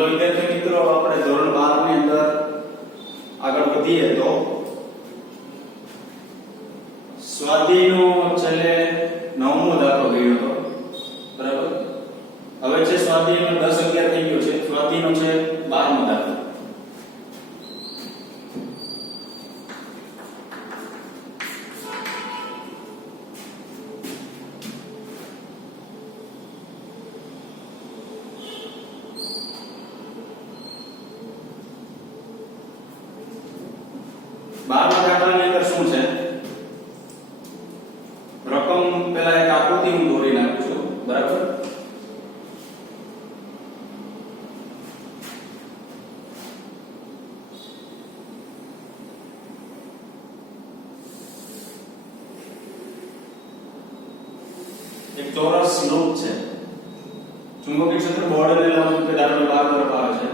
Hello વિદ્યાર્થી મિત્રો, આપણે ધોરણ 12 ની અંદર આગળ વધીએ તો સ્વાધ્યાયનો છેલ્લે 9મો દાખલો ગયો હતો, બરાબર. હવે છે સ્વાધ્યાયનો 10 11 થઈ ગયો છે. સ્વાધ્યાયનો છે 12મો દાખલો. બારમા દાખલાની અંદર શું છે? રકમ પહેલા એક આકૃતિ હું દોરી નાખું છું, બરાબર. એક ચોરસ લૂપ છે. ચુંબકીય ક્ષેત્ર બોર્ડ અને લંબ કે ધારો બહાર તરફ આવે છે.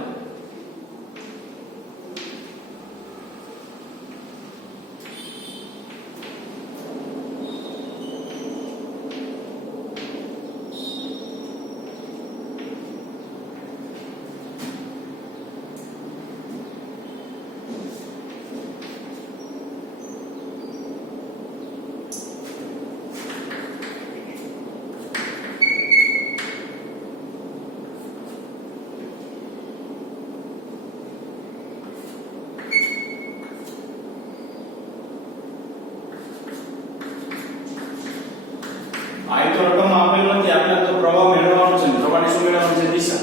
આ તો રકમ આપેલ નથી, આપણે તો પ્રવાહ મેળવવાનો છે. પ્રવાહની શું મેળવવાની છે? દિશા.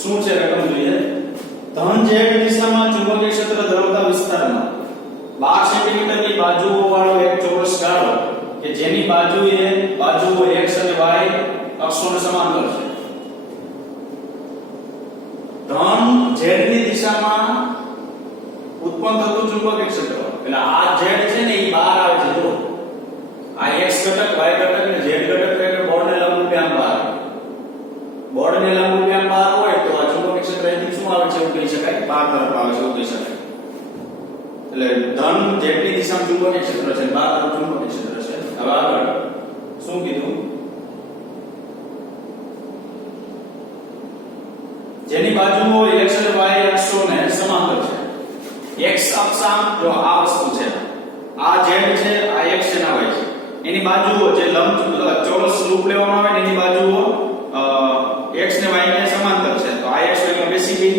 શું છે રકમ જોઈએ? ધન z દિશામાં ચુંબકીય ક્ષેત્ર ધરાવતા વિસ્તારમાં 12 સેન્ટીમીટરની બાજુઓ વાળો એક ચોરસ ગાળો કે જેની બાજુઓ x અને y અક્ષોને સમાંતર છે. ધન z ની દિશામાં ઉત્પન્ન થતું ચુંબકીય ક્ષેત્ર, એટલે આ z છે ને એ બહાર આવે છે. જો આ x ઘટક, y ઘટક ને z ઘટક એટલે બોર્ડને લંબરૂપે આમ બહાર, બોર્ડને લંબરૂપે આમ બહાર હોય તો આ ચુંબકીય ક્ષેત્ર અહીંથી શું આવે છે એવું કહી શકાય, બહાર તરફ આવે છે એવું કહી શકાય. એટલે ધન z ની દિશામાં ચુંબકીય ક્ષેત્ર છે, બહાર તરફ ચુંબકીય ક્ષેત્ર છે. હવે આગળ શું કીધું? જેની બાજુઓ x અને y અક્ષોને સમાંતર છે. x અક્ષ આમ જો આ વસ્તુ છે, આ z છે, આ x છે ના y છે. એની બાજુઓ જે લંબ ચોરસ લૂપ લેવામાં આવે ને એની બાજુઓ x ને y ને સમાંતર છે. તો આ x એટલે બેસિકલી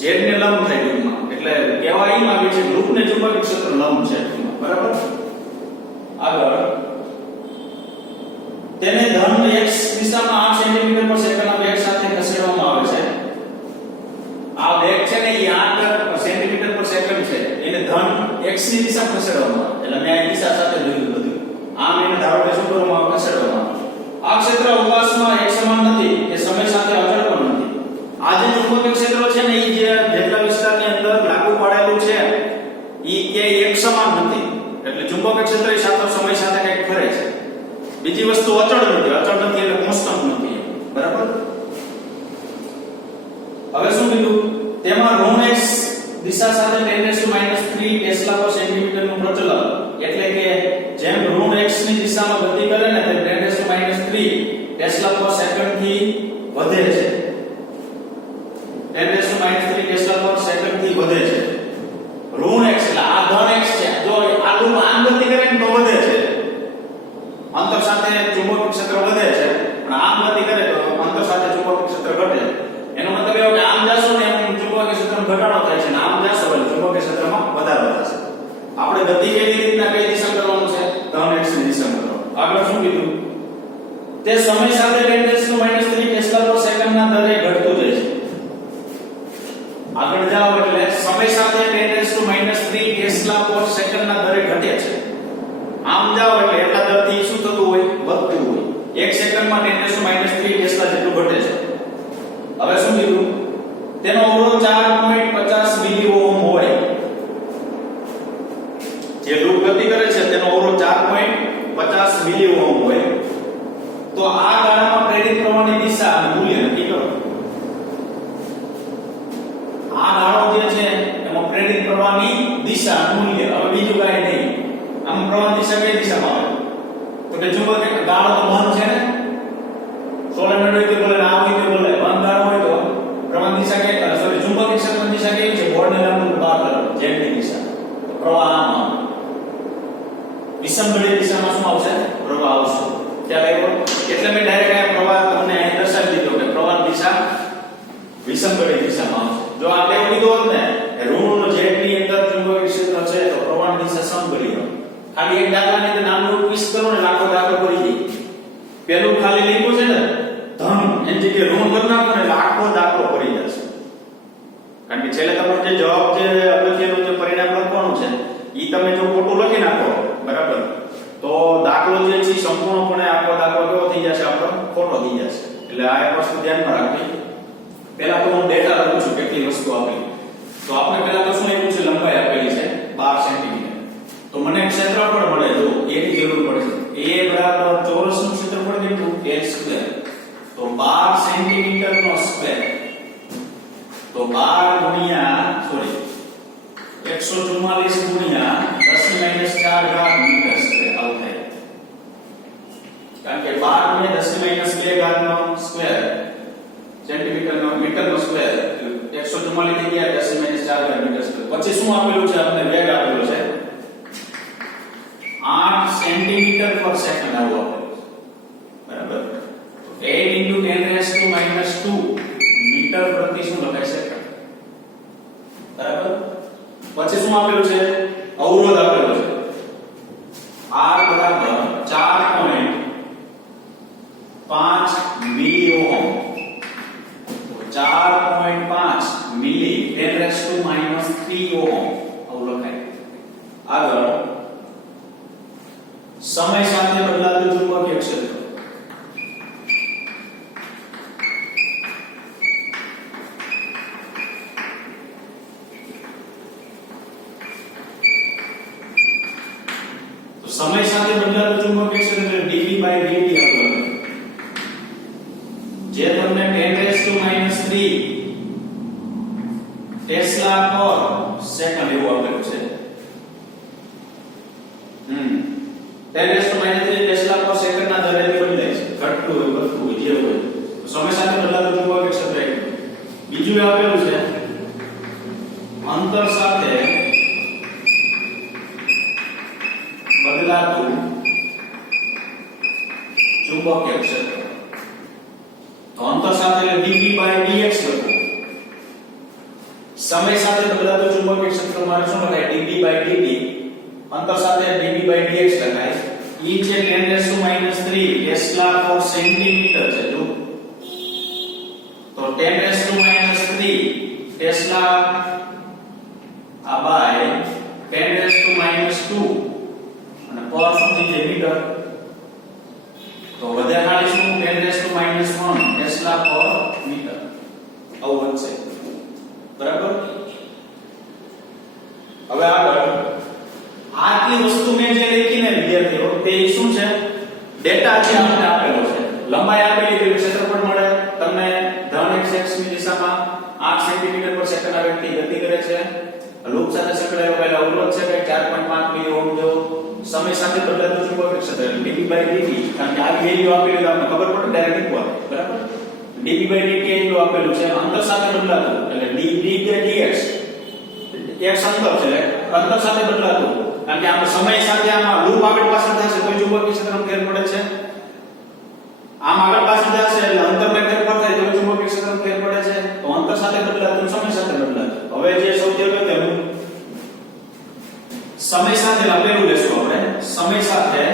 z ને લંબ થાય ટૂંકમાં. એટલે કહેવાય એમ આવે છે લૂપ ને ચુંબકીય ક્ષેત્ર લંબ છે, બરાબર. આગળ તેને ધન x દિશામાં 8 સેન્ટીમીટર પર સેકન્ડના વેગ સાથે ખસેડવામાં આવે છે. આ વેગ છે ને એ 8 સેન્ટીમીટર પર સેકન્ડ છે, એને ધન x ની દિશામાં ખસેડવામાં આવે. એટલે મેં આ દિશા સાથે જોયું બધું. આમ એને ધારો કે શું કરવામાં આવે? ખસેડવામાં આવે. આ ક્ષેત્ર અવકાશમાં એક સમાન નથી, એ સમય સાથે અચળ પણ નથી. આ જે ચુંબકીય ક્ષેત્ર છે ને એ જે જેટલા વિસ્તારની અંદર લાગુ પાડેલું છે એ કે એક સમાન નથી. એટલે ચુંબકીય ક્ષેત્ર એ સાથે સમય સાથે કંઈક ફરે છે. બીજી વસ્તુ અચળ નથી. અચળ નથી એટલે કોન્સ્ટન્ટ નથી, બરાબર. હવે શું કીધું? તેમાં ઋણ x દિશા સાથે 10⁻³ ટેસ્લા પર સેન્ટીમીટર નું પ્રચલન, એટલે કે જેમ ઋણ x ની દિશામાં ગતિ કરે ને તે 10⁻³ ટેસ્લા પર સેકન્ડ થી વધે છે. 10⁻³ ટેસ્લા પર સેકન્ડ થી વધે છે. ઋણ x એટલે આ ધન x છે. જો આ લૂપ આમ ગતિ કરે ને તો વધે છે, અંતર સાથે ચુંબકીય ક્ષેત્ર વધે છે. પણ આમ ગતિ કરે તો અંતર સાથે ચુંબકીય ક્ષેત્ર ઘટે. એનો મતલબ એવો કે આમ જાશો ને એમ ચુંબકીય ક્ષેત્રમાં ઘટાડો થાય છે, અને આમ જાશો એટલે ચુંબકીય ક્ષેત્રમાં વધારો થશે. આપણે ગતિ કેવી રીતના કઈ દિશામાં કરવાનું છે? ધન x ની દિશામાં કરવાનું. આગળ શું કીધું? તે સમય સાથે 10⁻³ ટેસ્લા પર સેકન્ડના દરે ઘટતું જાય છે. આગળ જાઓ એટલે સમય સાથે 10⁻³ ટેસ્લા પર સેકન્ડના દરે ઘટે છે. આમ જાઓ એટલે એટલા દરથી શું થતું હોય? વધતું હોય. 1 સેકન્ડમાં 10⁻³ ટેસ્લા જેટલું ઘટે છે. હવે શું કીધું? તેનો અવરોધ 4.50 મિલી ઓહમ હોય. જે લૂપ ગતિ કરે છે તેનો અવરોધ 4.50 મિલી ઓહમ હોય. તો આ ગાળામાં પ્રેરિત પ્રવાહની દિશા અને મૂલ્ય નક્કી કરો. પ્રવાહની દિશા મૂલ્ય. હવે બીજું કાંઈ નહીં. આમ પ્રવાહની દિશા કઈ દિશામાં આવે? તો કે ચુંબકીય ગાળો તો બંધ છે ને, સોલેનોઇડ હોય તો બોલે, ના હોય તો બોલે. બંધ ગાળો હોય તો પ્રવાહની દિશા કઈ, સોરી, ચુંબકીય ક્ષેત્રની દિશા કેવી છે? બોર્ડને લંબ બહાર તરફ, જેટની દિશા. તો પ્રવાહ આમ આવે. વિષમગળીય દિશામાં શું આવશે? પ્રવાહ આવશે. ખ્યાલ આવ્યો? એટલે મેં ડાયરેક્ટ આ પ્રવાહ તમને અહીં દર્શાવી દીધો કે પ્રવાહની દિશા વિષમગળીય દિશામાં આવશે. જો આપણે એવું લીધું હોત ને કે ઋણ જેટની અંદર ચુંબકીય ક્ષેત્ર છે તો પ્રવાહની દિશા સમગળીય. ખાલી એક દાખલાની અંદર નાનું ટ્વિસ્ટ કરો ને લાખો દાખલો પડી જાય. પેલું ખાલી લીધું છે ને ધન એની જગ્યાએ ઋણ કરી નાખો ને લાખો દાખલો પડી જશે. કારણ કે છેલ્લે તમારો જે જવાબ જે અગત્યનું જે પરિણામ લખવાનું છે ઈ તમે જો ખોટું લખી નાખો, બરાબર, તો દાખલો જે છે સંપૂર્ણપણે આખો દાખલો કેવો થઈ જશે? આપણો ખોટો થઈ જશે. એટલે આ એક વસ્તુ ધ્યાનમાં રાખવી. પહેલા તો હું ડેટા લખું છું કેટલી વસ્તુ આપેલી. તો આપણે પહેલા તો શું આપ્યું છે? લંબાઈ આપેલી છે 12 સેન્ટીમીટર. તો મને ક્ષેત્રફળ મળે, જો એની જરૂર પડશે. a બરાબર ચોરસનું ક્ષેત્રફળ કેટલું? l square. તો 12 સેન્ટીમીટર નો સ્ક્વેર. તો 12 ગુણ્યા 144 ગુણ્યા 10 - 4 ઘાત મીટર સ્ક્વેર આવું થાય. કારણ કે 12 ગુણ્યા 10 - 2 ઘાત નો સ્ક્વેર સેન્ટીમીટર નો મીટર નો સ્ક્વેર 144 થઈ ગયા 10 - 4 ઘાત મીટર સ્ક્વેર. પછી શું આપેલું છે? આપણે વેગ આપેલો છે 8 સેન્ટીમીટર પર સેકન્ડ આવું આપેલું છે, બરાબર. 8 * 10 - 2 મીટર પ્રતિ શું લખાય? સેકન્ડ, બરાબર. પછી શું આપેલું છે? અવરોધ આપેલો છે R બરાબર 4.5 મિલી ઓહમ. 4.5 મિલી 10 - -3 ઓહમ આવું લખાય. આગળ સમય સાથે બદલાતું ચુંબકીય ક્ષેત્ર. તો સમય સાથે બદલાતું ચુંબકીય ક્ષેત્ર dV/dt આપણે જે તમને 10 - 3 ટેસ્લા પર સેકન્ડ એવું આપેલું છે. 10 - 3 ટેસ્લા પર સેકન્ડ ના દરે બદલાય છે. ઘટતું હોય, વધતું હોય, જે હોય. તો સમય સાથે બદલાતું ચુંબકીય ક્ષેત્ર એક. બીજું આપેલું છે અંતર સાથે બદલાતું ચુંબકીય ક્ષેત્ર. તો અંતર સાથે એટલે dV/dx લખો. સમય સાથે બદલાતું ચુંબકીય ક્ષેત્ર મારે શું લખાય? dV/dt. અંતર સાથે dV/dx લખાય. ઈ છે 10 - 3 ટેસ્લા પર સેન્ટીમીટર છે. જો તો 10 - 3 ટેસ્લા આ બાય 10 - -2 અને પર શું થઈ જાય? મીટર. તો વધ્યા ખાલી શું? 10 - -1 ટેસ્લા પર મીટર આવું બનશે, બરાબર. હવે આગળ આટલી વસ્તુ મેં જે લખી ને વિદ્યાર્થીઓ, તે શું છે? ડેટા જે આપણે આપેલો છે. લંબાઈ આપેલી તો ક્ષેત્રફળ મળે તમને. ધન x ની દિશામાં 8 સેન્ટીમીટર પર સેકન્ડ આ વ્યક્તિ ગતિ કરે છે. લૂપ સાથે સંકળાયેલો પહેલા અવરોધ છે કે 4.5 મિલી ઓહમ જેવો. સમય સાથે બદલાતું ચુંબકીય ક્ષેત્ર dV/dt. કારણ કે આ વેલ્યુ આપેલી તો આપણે ખબર પડે ડાયરેક્ટ મૂકવા, બરાબર. dV/dt એટલું આપેલું છે. અંતર સાથે બદલાતું એટલે dV/dx. x અંતર છે, અંતર સાથે બદલાતું. કારણ કે આપણે સમય સાથે આમાં લૂપ આગળ પાછળ થશે તો ચુંબકીય ક્ષેત્રમાં ફેર પડે છે. આમ આગળ પાછળ થશે એટલે અંતરમાં ફેરફાર થાય તો ચુંબકીય ક્ષેત્રમાં ફેર પડે છે. તો અંતર સાથે બદલાતું, સમય સાથે બદલાતું. હવે જે સૌથી અગત્યનું સમય સાથે લખેલું લેશું આપણે. સમય સાથે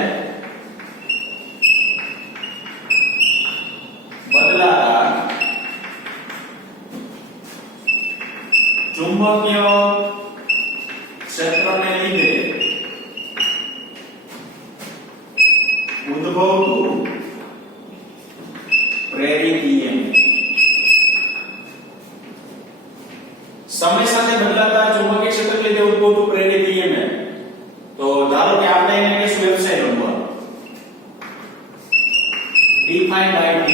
બદલાતા ચુંબકીય ક્ષેત્રને લીધે ઉદ્ભવતું પ્રેરિત EMF. સમય સાથે બદલાતા ચુંબકીય ક્ષેત્રને લીધે ઉદ્ભવતું પ્રેરિત EMF. તો ધારો કે આપણે એને કહીશું વેબસાઈટ નંબર dϕ/dt.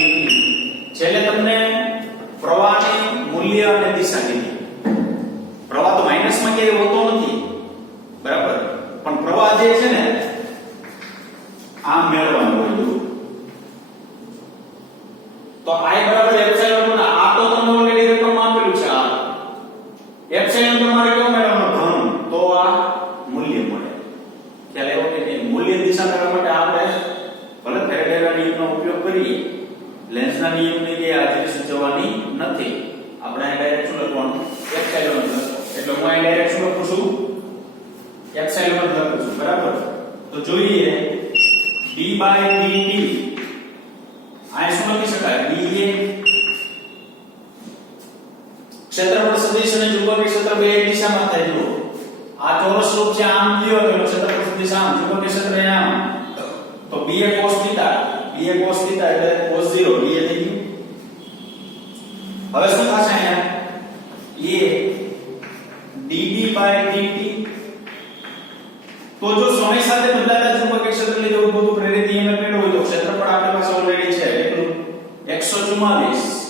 છેલ્લે તમને પ્રવાહની મૂલ્ય અને દિશા કીધી. પ્રવાહ તો માઈનસમાં ક્યાંય હોતો આ જે છે ને આ મેળવવાનું હોય તો I બરાબર એપ્સિલોન ના આ તો તમને ઓલરેડી રકમ આપેલું છે આ એપ્સિલોન તમારે કેવો મેળવવાનો ધન તો આ મૂલ્ય મળે ખ્યાલ આવ્યો કે નહીં મૂલ્ય દિશા કરવા માટે આપણે ભલે ફેરાડેના નિયમનો ઉપયોગ કરીએ લેન્સના નિયમની કે હાજરી સૂચવવાની નથી આપણે આ ડાયરેક્ટ શું લખવાનું એપ્સિલોન એટલે હું આ ડાયરેક્ટ શું લખું છું એપ્સિલોન લખું છું બરાબર તો જોઈએ d/dt આ શું લખી શકાય dA ક્ષેત્રફળ સદિશ અને ચુંબકીય ક્ષેત્ર બે એક દિશામાં થાય જો આ ચોરસ રૂપ છે આમ કયો પેલો ક્ષેત્રફળ સદિશ આમ ચુંબકીય ક્ષેત્ર આમ તો BA cos θ એટલે cos 0 BA થઈ ગયું હવે શું થશે અહીંયા A dD/dt તો જો સમય સાથે બદલાતા ચુંબકીય ક્ષેત્ર લીધે ઉદ્ભવતું પ્રેરિત EMF કેટલું હોય તો ક્ષેત્રફળ આપણી પાસે ઓલરેડી છે કેટલું 144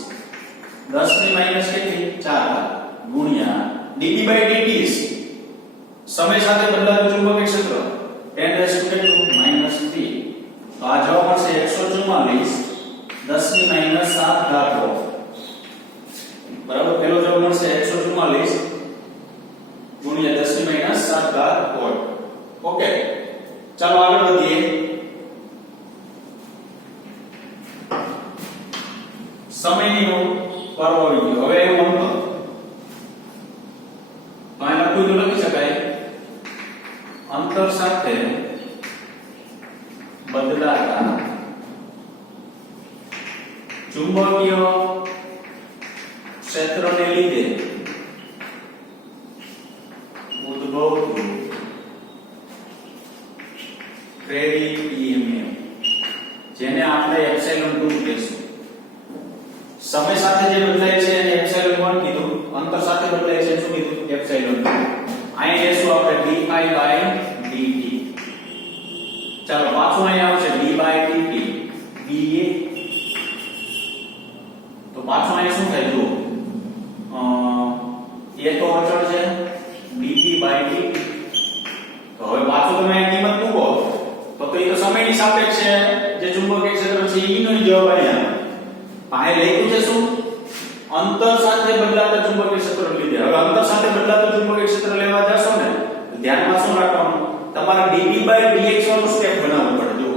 10 ની માઈનસ કેટલી 4 ગુણ્યા dD/dt સમય સાથે બદલાતું ચુંબકીય ક્ષેત્ર 10 કેટલું -3 તો આ જવાબ મળશે 144 10 ની માઈનસ 7 ઘાત બરાબર પેલો જવાબ મળશે 144 ગુણ્યા 10 ની માઈનસ 7 ઘાત વોલ્ટ ઓકે ચાલો આગળ વધીએ સમયની નો કર્વ આવી ગયો હવે એવું લખો તો આ લખવું તો લખી શકાય અંતર સાથે બદલાતા ચુંબકીય ક્ષેત્રને લીધે ઉદ્ભવતું પ્રેરિત EMF જેને આપણે એપ્સિલોન 2 કહીશું સમય સાથે જે બદલાય છે એને એપ્સિલોન 1 કીધું અંતર સાથે બદલાય છે શું કીધું એપ્સિલોન 2 અહીં લેશું આપણે dϕ/dt ચાલો પાછું અહીં આવશે d/dt ba તો પાછું અહીં શું થાય જો એ તો અચળ છે dt/dt તો હવે પાછું તમે અહીં કિંમત મૂકો તો એ તો સમયની સાપેક્ષે જે ચુંબકીય ક્ષેત્ર છે ઈનો જવાબ અહીંયા અહીં લખ્યું છે શું અંતર સાથે બદલાતા ચુંબકીય ક્ષેત્ર લીધે હવે અંતર સાથે બદલાતું ચુંબકીય ક્ષેત્ર લેવા જશો ને ધ્યાનમાં શું રાખવાનું તમારે dB/dx વાળું સ્ટેપ બનાવવું પડે જો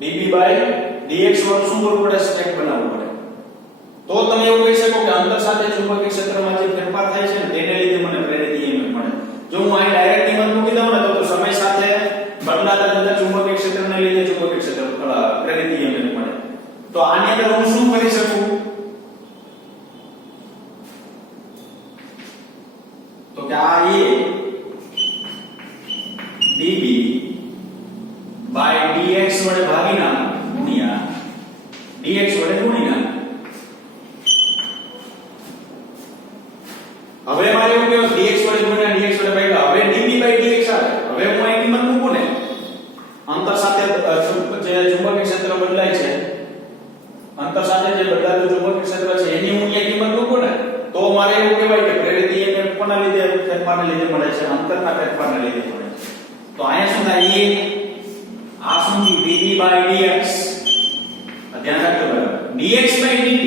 dB/dx વાળું શું કરવું પડે સ્ટેપ બનાવવું પડે તો તમે એવું કહી શકો કે અંતર સાથે ચુંબકીય ક્ષેત્રમાં જે ફેરફાર થાય છે ને તેને લીધે મને પ્રેરિત EMF મળે જો હું અહીં ડાયરેક્ટ કિંમત મૂકી દઉં ને તો સમય સાથે બદલાતા જતા ચુંબકીય ક્ષેત્રને લીધે ચુંબકીય ક્ષેત્ર પ્રેરિત EMF મળે તો આની અંદર હું શું કરી શકું તો કે આ A dB/dx વડે ભાગી નાખ ગુણ્યા dx વડે ગુણી નાખ હવે મારે એવું કેવું dx વડે ગુણ્યા dx વડે ભાગ્યા હવે dB/dx આવે હવે હું અહીં કિંમત મૂકું ને અંતર સાથે જે ચુંબકીય ક્ષેત્ર બદલાય છે અંતર સાથે જે બદલાતું ચુંબકીય ક્ષેત્ર છે એની હું અહીંયા કિંમત મૂકું ને તો મારે એવું કહેવાય કે પ્રેરિત EMF કોના લીધે ફેરફારને લીધે મળે છે અંતરના ફેરફારને લીધે મળે છે તો અહીંયા શું થાય આ શું છે dB/dx ધ્યાન રાખજો બરાબર dx/dt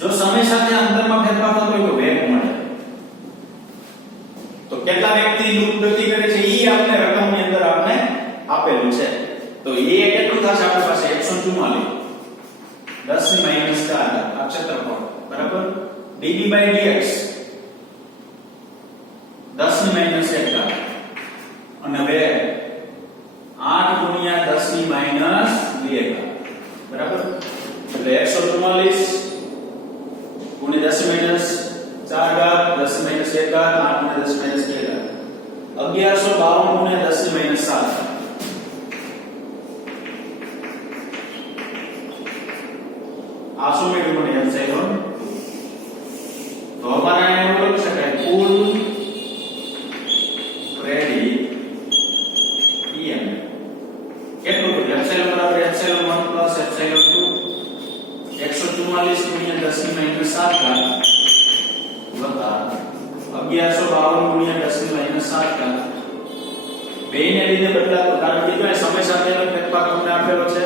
જો સમય સાથે અંતરમાં ફેરફાર થતો હોય તો વેગ મળે તો કેટલા વેગથી ગતિ કરે છે ઈ આપણે રકમની અંદર આપણે આપેલું છે તો એ કેટલું થશે આપણી પાસે 144 10 ની માઈનસ 4 આ ક્ષેત્રફળ બરાબર dB/dx 10 ની માઈનસ 1 અને વેગ 8 ગુણ્યા 10 ની માઈનસ 2 બરાબર એટલે 144 ગુણ્યા 10 ની માઈનસ 4 ઘાત 10 ની માઈનસ 1 ઘાત 8 ગુણ્યા 10 ની માઈનસ 2 ઘાત 1152 ગુણ્યા 10 ની માઈનસ 7 આ શું મેળવ્યું મને એપ્સિલોન તો અમારે અહીંયા એવું લખી શકાય કુલ પ્રેરિત EMF કેટલું કે એપ્સિલોન બરાબર એપ્સિલોન 1 પ્લસ એપ્સિલોન 2 144 ગુણ્યા 10 ની માઈનસ 7 ઘાત વત્તા 1152 ગુણ્યા 10 ની માઈનસ 7 ઘાત બેયને લીધે બદલાતો, કારણ કે જો સમય સાથેનો ફેરફાર તમને આપેલો છે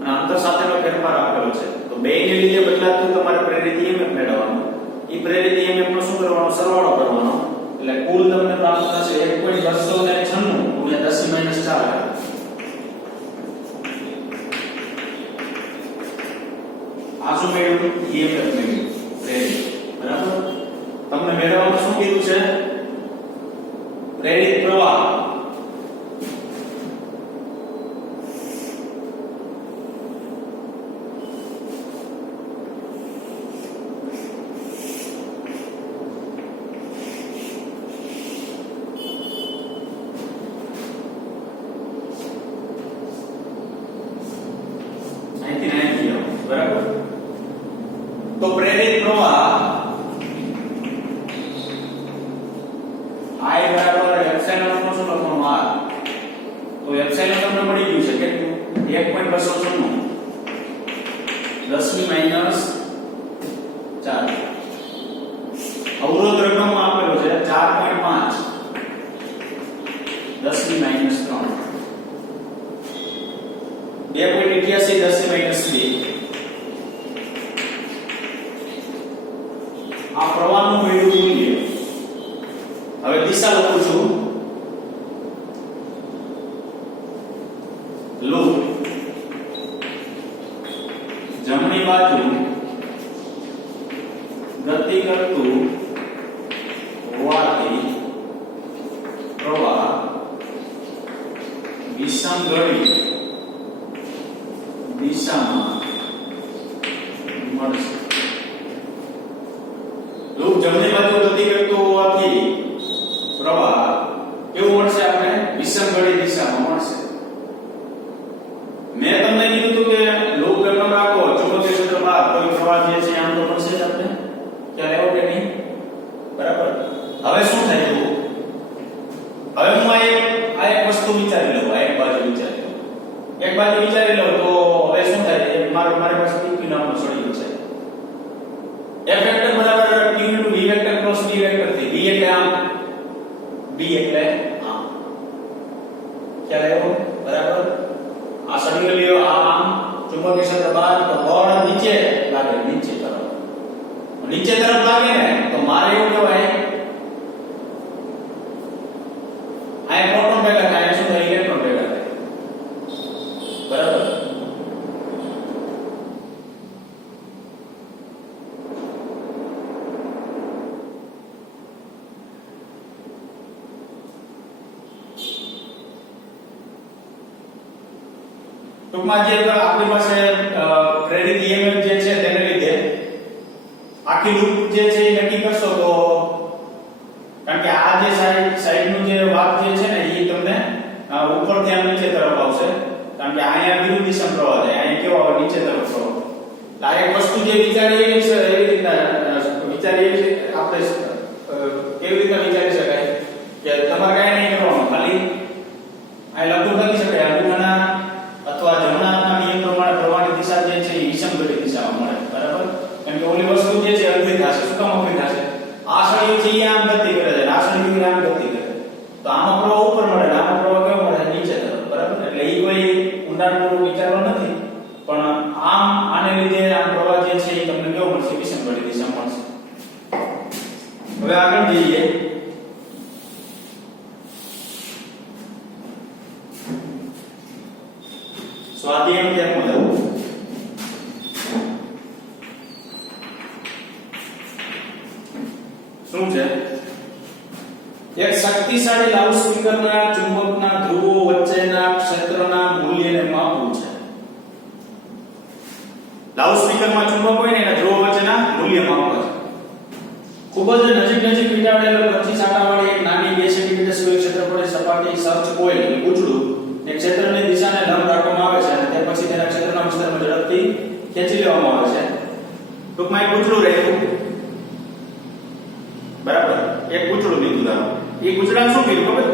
અને અંતર સાથેનો ફેરફાર આપેલો છે, તો બેયને લીધે બદલાતું તમારે પ્રેરિત EMF મેળવવાનું. એ પ્રેરિત EMF નો શું કરવાનો? સરવાળો કરવાનો. એટલે કુલ તમને પ્રાપ્ત થશે 1.296 ગુણ્યા 10 - 4. આ શું મેળવ્યું? EMF મેળવ્યું, પ્રેરિત. બરાબર. તમને મેળવવાનું શું કીધું છે? પ્રેરિત પ્રવાહ. બરાબર. તો પ્રેરિત પ્રવાહ I બરાબર એપ્સિલોન નો શું લખવાનું? R. તો એપ્સિલોન તમને મળી ગયું છે કેટલું? 1.296 10 - 4. અવરોધ રકમ આપેલો છે 4.5 10 - 3. 2.88 10 - 2. આ પ્રવાહનું મેળવ્યું મૂલ્ય. હવે દિશા લખું છું. લૂપ જમણી બાજુ ગતિ કરતું હોવાથી પ્રવાહ વિષમઘડી દિશામાં મળશે. લૂપ જમણી બાજુ ગતિ કરતું હોવાથી પ્રવાહ કેવું મળશે? આપણે વિષમઘડી દિશામાં મળશે. મેં તમને કીધું હતું કે લૂપ એમનો રાખો, ચુંબકીય ક્ષેત્ર બહાર, કોઈ પ્રવાહ જે છે આમ તો મળશે જ આપણે. ખ્યાલ આવ્યો કે નહીં? બરાબર. હવે શું થાય? હવે હું આ એક વસ્તુ વિચારી લઉં, આ એક બાજુ વિચારી લઉં. એક બાજુ વિચારી લઉં તો હવે શું થાય? મારી પાસે PQ નામનો સળિયો છે. F વેક્ટર બરાબર Q * V vector cross B vector થી. V એટલે આમ, B એટલે આમ. ખ્યાલ આવ્યો? બરાબર. આ સળિયો લ્યો, આમ ચુંબકીય ક્ષેત્ર બહાર, તો બળ નીચે લાગે, નીચે તરફ. નીચે તરફ લાગે ને તો મારે એવું કહેવાય આ પ્રોટોન ભેગા થાય, શું થાય? ઇલેક્ટ્રોન ભેગા થાય. બરાબર. ટૂંકમાં જે આપણી પાસે પ્રેરિત EMF જે છે તેને લીધે આખી લૂપ જે છે એ નક્કી કરશો તો, કારણ કે આ જે સાઈડનું જે ભાગ જે છે ને એ તમને ઉપરથી આમ નીચે તરફ આવશે, કારણ કે અહીંયા વિરુદ્ધ દિશામાં પ્રવાહ થાય, અહીંયા કેવો આવે? નીચે તરફ પ્રવાહ. આ એક વસ્તુ જે વિચારી એવી છે, એવી રીતના વિચારી એવી છે આપણે કેવી રીતના વિચારી શકાય કે તમારે કાંઈ નહીં કરવાનું, ખાલી આ લઘુ કરી શકાય. અંગૂઠાના અથવા જમણા હાથના નિયમ પ્રમાણે પ્રવાહની દિશા જે છે એ વિષમઘડી દિશામાં મળે. બરાબર. કારણ કે ઓલી વસ્તુ જે છે અડધી થશે. શું કામ અડધી થશે? આ સળિયું છે એ આમ ગતિ કરે છે, આ સળિયું આમ ગતિ કરે, તો આનો પ્રવાહ ઉપર મળે, આનો પ્રવાહ કેવો મળે? નીચે તરફ. બરાબર. એટલે એ કોઈ ઊંડાણપૂર્વક વિચારવા નથી, પણ આમ આને લીધે આ પ્રવાહ જે છે એ તમને કેવો મળશે? વિષમઘડી દિશામાં મળશે. હવે આગળ જઈએ. સ્વાધ્યાય ત્યાર મુજબ શું છે? એક શક્તિશાળી લાઉડસ્પીકરના ચુંબકના ધ્રુવો વચ્ચેના ક્ષેત્રના મૂલ્યને માપવું છે. લાઉડસ્પીકરમાં ચુંબક હોય ને એના ધ્રુવો વચ્ચેના મૂલ્ય માપવા છે. ખૂબ જ નજીક વીંટાળેલો 25 આંટાવાળી એક નાની 2 સેન્ટીમીટર સ્ક્વેર ક્ષેત્રફળની સપાટી સર્ચ કોઇલ એટલે પૂંછડું એ ક્ષેત્રની દિશાને લંબ રાખવામાં આવે છે અને તે પછી તેના ક્ષેત્રના વિસ્તારમાં ઝડપથી ખેંચી લેવામાં આવે છે. ટૂંકમાં એક પૂંછડું રહેતું. બરાબર. એક પૂંછડું લીધું ધારો. એ પૂંછડાને શું કર્યું ખબર?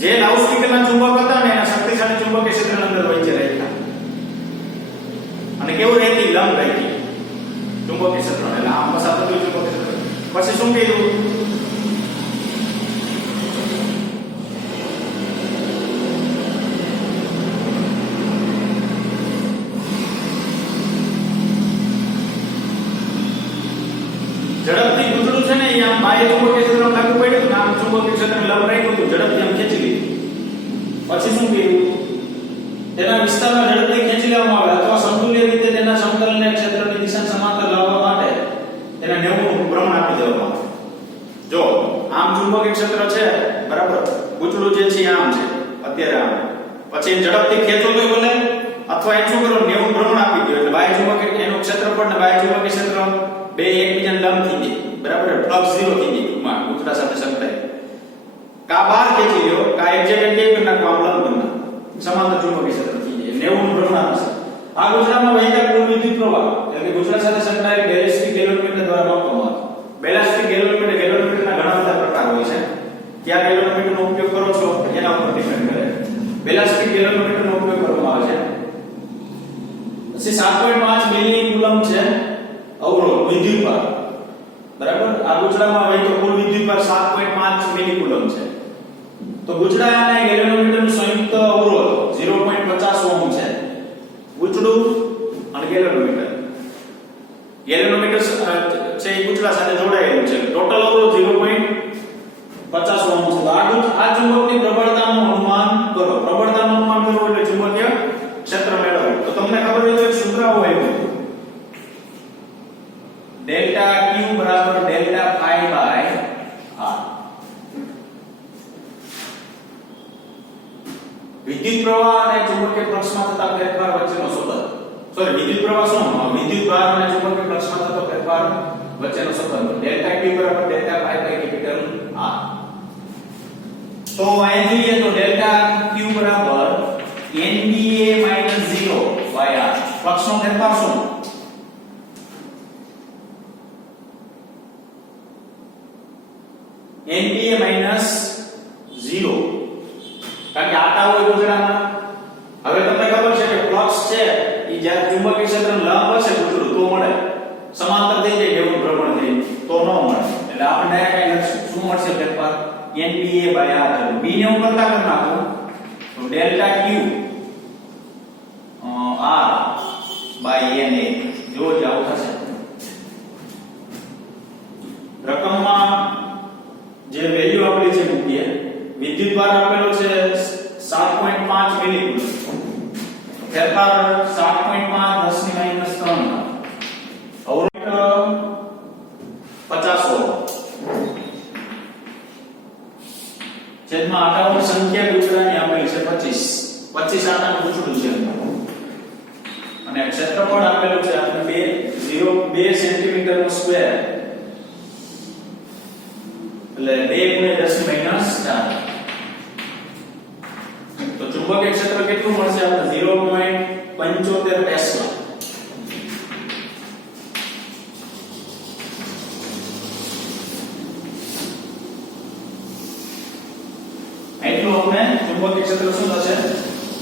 જે લાઉડસ્પીકરના ચુંબક હતા ને એના શક્તિશાળી ચુંબકીય ક્ષેત્રના અંદર વચ્ચે રાખ્યા. અને કેવું રહેતી? લંબ રહેતી ચુંબકીય ક્ષેત્ર. એટલે આમ પસાર થતું ચુંબકીય ક્ષેત્ર. પછી શું કર્યું? શું કર્યું? તેના વિસ્તારમાં ઝડપથી ખેંચી લેવામાં આવે અથવા સમતુલ્ય રીતે તેના સમતલને ક્ષેત્રની દિશા સમાંતર લાવવા માટે તેને 90 નું ભ્રમણ આપી દેવામાં આવે. જો આમ ચુંબકીય ક્ષેત્ર છે બરાબર, ગૂંચળું જે છે આમ છે અત્યારે આમ, પછી ઝડપથી ખેંચો તો બોલે અથવા એ શું કરો 90 નું ભ્રમણ આપી દો એટલે બાહ્ય ચુંબકીય એનું ક્ષેત્રફળ ને બાહ્ય ચુંબકીય ક્ષેત્ર બે એકબીજાને લંબ થઈ જાય બરાબર, ફ્લક્સ 0 થઈ જાય ટૂંકમાં ગૂંચળા સાથે સંકળાય. કા બહાર ખેંચી લ્યો કા એક્ઝેક્ટ કે કરી નાખો આમ લંબ બનના સમાંતર ચુંબકીય ક્ષેત્ર થઈ જાય 90 નું ભ્રમણ આપે છે. આ ગૂંચળામાં વહેતા કુલ વિદ્યુત પ્રવાહ એટલે કે ગૂંચળા સાથે સંકળાયેલ બેલેસ્ટિક ગેલોમીટર દ્વારા માપવામાં આવે. બેલેસ્ટિક ગેલોમીટરના ઘણા બધા પ્રકાર હોય છે. કયા ગેલોમીટરનો ઉપયોગ કરો છો એના ઉપર ડિપેન્ડ કરે. બેલેસ્ટિક ગેલોમીટરનો ઉપયોગ કરવામાં આવે છે. પછી 7.5 મિલી કુલમ્બ છે અવરોધ વિદ્યુતભાર બરાબર. આ ગૂંચળામાં વહેતો કુલ વિદ્યુતભાર 7.5 મિલી કુલમ્બ છે. તો ગૂંચળા અને ગેલોમીટરનું સંયુક્ત અવરોધ 0.50 ઓહમ છે. ગૂંચળું અને ગેલોમીટર છે એ ગૂંચળા સાથે જોડાયેલું છે. ટોટલ અવરોધ 0.50 ઓહમ છે. આ ચુંબકની પ્રબળતાનું અનુમાન કરો. પ્રબળતાનું અનુમાન કરવું એટલે ચુંબકીય ક્ષેત્ર મેળવવું. તો તમને ખબર હોય તો એક સૂત્ર હોય ડેલ્ટા Q બરાબર ડેલ્ટા phi બાય r. વિદ્યુત પ્રવાહ અને ચુંબકીય ફ્લક્સમાં થતા ફેરફાર વચ્ચેનો સંબંધ. વિદ્યુત પ્રવાહ શું? વિદ્યુત ભાર અને ચુંબકીય ફ્લક્સમાં થતો ફેરફાર વચ્ચેનો સંબંધ. ડેલ્ટા Q બરાબર delta phi by capital R. તો અહીં જોઈએ તો ડેલ્ટા Q બરાબર NBA - 0 બાય R. ફ્લક્સનો ફેરફાર શું? NBA - 0 કારણ કે આટા હોય ગૂંચળામાં. હવે તમને ખબર છે કે ફ્લક્સ છે એ જ્યારે ચુંબકીય ક્ષેત્રને લંબ હશે ગૂંચળું તો મળે, સમાંતર થઈ જાય એવું ભ્રમણ થઈ તો ન મળે. એટલે આપણે ડાયરેક્ટ શું મળશે ફેરફાર NBA R. B ને હું કરતા કરી નાખું તો delta Q R by NA જો જ આવું થશે. રકમમાં જે વેલ્યુ આપેલી છે મૂકીએ. વિદ્યુત ભાર આપેલો છે 7.5 મિલી કુલમ્બ. ફેરફાર 7.5 10 - 3 અવરોધ 50 ઓહમ. છેદમાં આટાઓની સંખ્યા ગૂંચળાની આપેલી છે 25 આટાનું ગૂંચળું છે અને ક્ષેત્રફળ આપેલું છે આપણે 2 સેન્ટીમીટર નો સ્ક્વેર એટલે 2 * 10 - 4. તો ચુંબકીય ક્ષેત્ર કેટલું મળશે આપણે 0.75 ટેસ્લા. એટલું આપણે ચુંબકીય ક્ષેત્ર શું થશે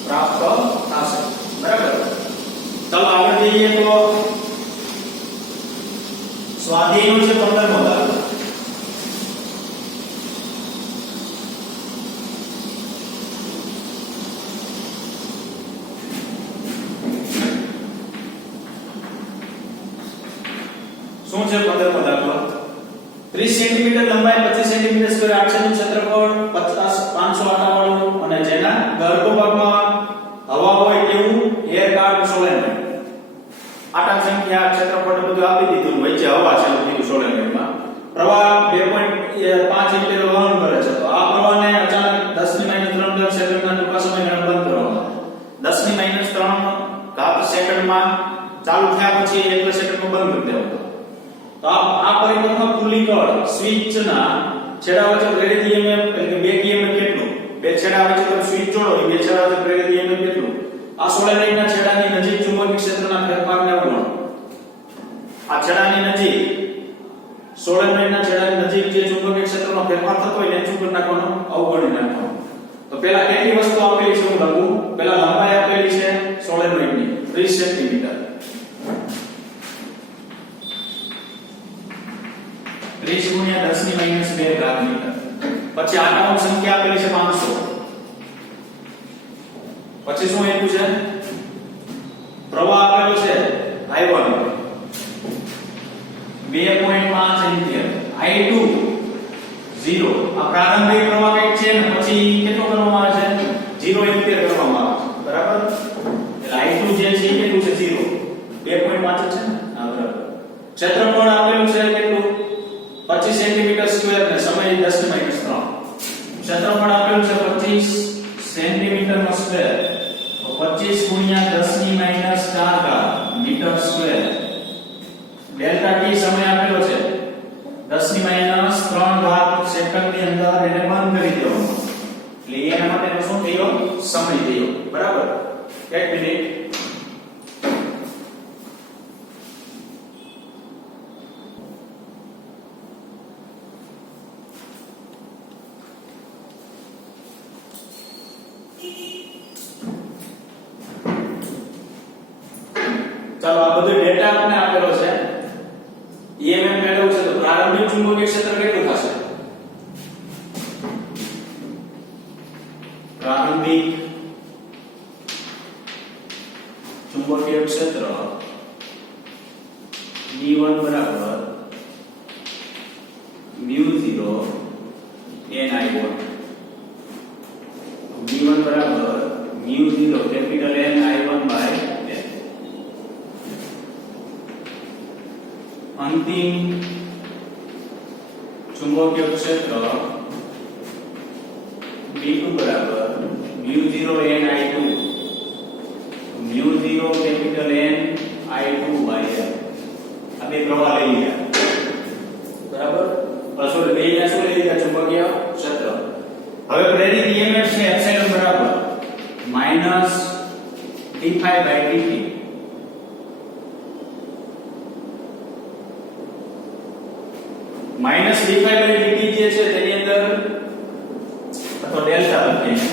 પ્રાપ્ત થશે બરાબર. ચાલો આગળ જઈએ તો સ્વાધ્યાયનો છે 15મો દાખલો. શું છે 15મો દાખલો? 30 સેન્ટીમીટર લંબાઈ 25 સેન્ટીમીટર સ્ક્વેર આક્ષેપનું ક્ષેત્રફળ 500 આટાવાળું અને જેના ગર્ભભાગમાં હવા હોય તેવું એર કાર્ડ સોલેનોઇડ. આટા સંખ્યા ક્ષેત્રફળ બધું આપી દીધું, વચ્ચે હવા છે બધું સોલેનોઇડમાં. પ્રવાહ 2.5 એમ્પીયર વહન કરે છે. તો આ પ્રવાહને અચાનક 10 - 3 સેકન્ડના ટૂંકા સમયગાળામાં બંધ કરવામાં આવે. 10 - 3 સેકન્ડમાં ચાલુ થયા પછી 1 સેકન્ડમાં બંધ કરી દેવામાં. તો આ પરિબળમાં ખુલ્લી કળ સ્વિચના છેડા વચ્ચે પ્રેરિત EMF એટલે કે બેક EMF કેટલું? બે છેડા વચ્ચે તમે સ્વિચ જોડો એ બે છેડા વચ્ચે પ્રેરિત EMF કેટલું? આ સોલેનોઇડના છેડાની નજીક ચુંબકીય ક્ષેત્રના ફેરફારને અવગણો. આ છેડાની નજીક સોલેનોઇડના છેડાની નજીક જે ચુંબકીય ક્ષેત્રનો ફેરફાર થતો હોય એને શું કરી નાખવાનો? અવગણી નાખવાનો. તો પહેલા કેટલી વસ્તુ આપેલી છે હું લખું. પહેલા લંબાઈ આપેલી છે સોલેનોઇડની 30 સેન્ટીમીટર. 30 * 10 - 2 ઘાત મીટર. પછી આટાઓની સંખ્યા આપેલી છે 500. પછી શું આપ્યું છે? પ્રવાહ આપેલો છે I1 2.5 એમ્પિયર, I2 0. આ પ્રારંભિક પ્રવાહ કઈ છે ને પછી કેટલો કરવામાં આવે છે 0 એમ્પિયર ક્ષેત્રફળ આપેલું છે 25 સેન્ટીમીટર સ્ક્વેર. તો 25 ગુણ્યા 10 ની માઈનસ 4 ઘાત મીટર સ્ક્વેર. ડેલ્ટા ટી સમય આપેલો છે 10 ની માઈનસ 3 ઘાત સેકન્ડ ની અંદર એને બંધ કરી દેવાનો. એટલે એના માટેનો શું થયો? સમય થયો. બરાબર? 1 મિનિટ. ચાલો આ બધું ડેટા આપણે આપેલો છે. EMF મેળવવું છે તો પ્રારંભિક ચુંબકીય ક્ષેત્ર કેટલું થશે? પ્રારંભિક ચુંબકીય ક્ષેત્ર B1 બરાબર μ0 NI1. B1 બરાબર μ0 કેપિટલ NI1 બાય અંતિમ ચુંબકીય ક્ષેત્ર B2 બરાબર μ0 NI2 μ0 કેપિટલ NI2 બાય આ બે પ્રવાહ લઈ ગયા. બરાબર? પાછો બે ને શું લઈ ગયા? ચુંબકીય ક્ષેત્ર. હવે પ્રેરિત EMF છે એપ્સિલોન બરાબર -d5 by dt. -d5 by dt જે છે તેની અંદર અથવા ડેલ્ટા લખીએ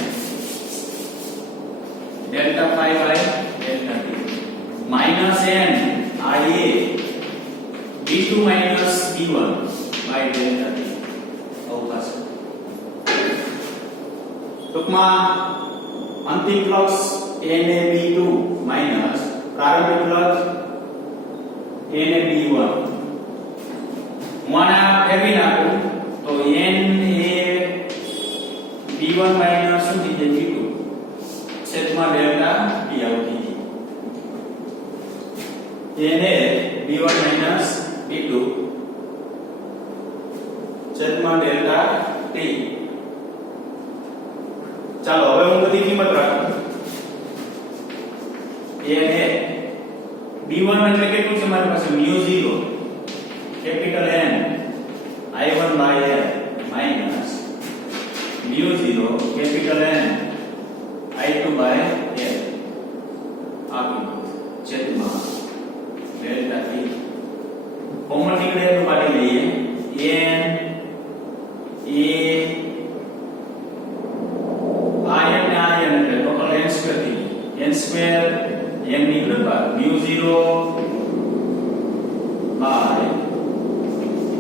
delta 5 by delta t minus n IA d2 minus d1 by delta t અવકાશ. ટૂંકમાં અંતિમ ફ્લક્સ NAB2 માઈનસ પ્રારંભિક ફ્લક્સ NAB1. હું આને ફેરવી નાખું તો n એ b1 માઈનસ શું થઈ જાય b2 છેદમાં ડેલ્ટા t આવતી. n એ b1 માઈનસ b2 છેદમાં ડેલ્ટા t. ચાલો હવે હું બધી કિંમત રાખું. n એ b1 એટલે કેટલું છે મારી પાસે? μ0 capital N I1 by N minus μ0 capital N I2 by N આપ્યું છેદમાં ડેલ્ટા t. કોમન નીકળે તો કાઢી લઈએ. N A I ને એટલે ટોટલ n સ્ક્વેર થઈ ગયું. n સ્ક્વેર n નીકળે બાર μ0 by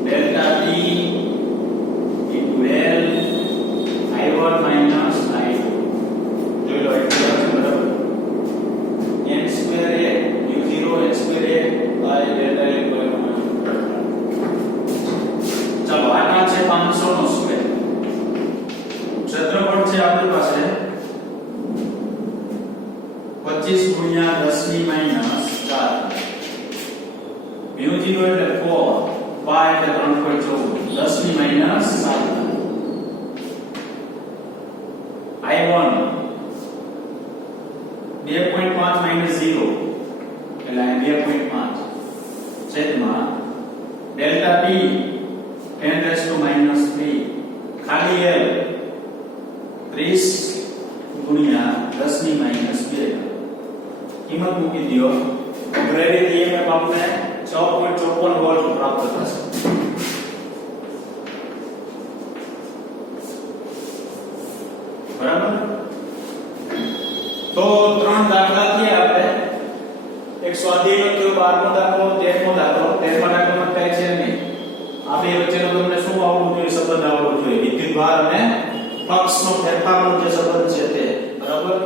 delta t into L I1 minus I2. જોઈ લો એટલે બરાબર n square a μ0 n square a by delta L બરાબર. ચાલો આના છે 500 નો સ્ક્વેર. ક્ષેત્રફળ છે આપણી પાસે 25 ગુણ્યા 10 ની માઈનસ 4 μ0 એટલે 4 5 એટલે 3.14 10 ની માઈનસ 7 I1 2.5 માઈનસ 0 એટલે 2.5 છેદમાં delta t 10 raise to minus 3 ખાલી L 30 ગુણ્યા 10 ની માઈનસ 2 કિંમત મૂકી દો. પ્રેરિત EMF આપણે 6.54 વોલ્ટ પ્રાપ્ત થશે. બરાબર? તો ત્રણ દાખલા થયા આપણે. એક સ્વાધ્યાયનો થયો 12મો દાખલો, 13મો દાખલો. 13મા દાખલામાં કઈ છે નહીં. આ બે વચ્ચેનો તમને શું આવડવું જોઈએ? સંબંધ આવડવો જોઈએ. વિદ્યુતભાર અને ફ્લક્સનો ફેરફારનો જે સંબંધ છે તે. બરાબર?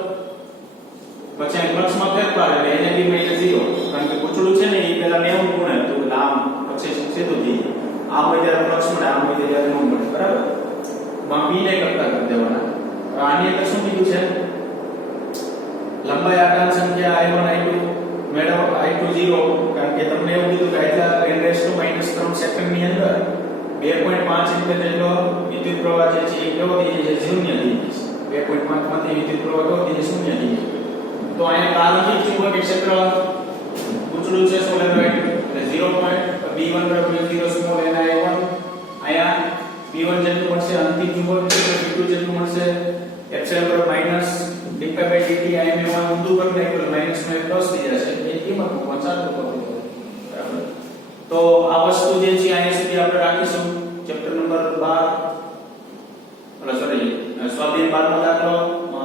પછી ફ્લક્સમાં ફેરફાર એટલે એને બી -0 કારણ કે પૂછડું છે ને એ પહેલા 90 ગુણે હતું એટલે આમ પછી સીધું થઈ જાય. આમ હોય ત્યારે ફ્લક્સ મળે, આમ હોય ત્યારે ન મળે. બરાબર? માં બી ને કરતા કરી દેવાના. આની અંદર શું કીધું છે? લંબાઈ આકાર સંખ્યા I1 I2 મેળવો I2 0 કારણ કે તમને એવું કીધું કે આટલા 10 3 સેકન્ડ ની અંદર 2.5 એમ્પિયર જેટલો વિદ્યુત પ્રવાહ જે છે એ કેવો થઈ જાય છે? શૂન્ય થઈ જાય છે. 2.5 માંથી વિદ્યુત પ્રવાહ કેવો થઈ જાય? શૂન્ય થઈ જાય. તો અહીંયા પ્રારંભિક ચુંબકીય ક્ષેત્ર પૂછડું છે સોલેનોઇડ એટલે 0.b1 0 સ્મોલ ni1 અહીંયા b1 જેટલું મળશે, અંતિમ ચુંબકીય ક્ષેત્ર b2 જેટલું મળશે. એપ્સિલોન બરાબર માઈનસ dφ/dt આ મેં ઊંધું કરી નાખ્યું એટલે માઈનસ માં પ્લસ થઈ જશે. એ કિંમત પહોંચાડતો બરાબર. તો આ વસ્તુ જે છે અહીંયા સુધી આપણે રાખીશું. ચેપ્ટર નંબર 12 સોરી સ્વાધ્યાય 12 નો દાખલો,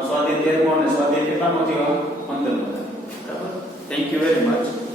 સ્વાધ્યાય 13 અને સ્વાધ્યાય કેટલામો થયો? 15 બરાબર. Thank you very much.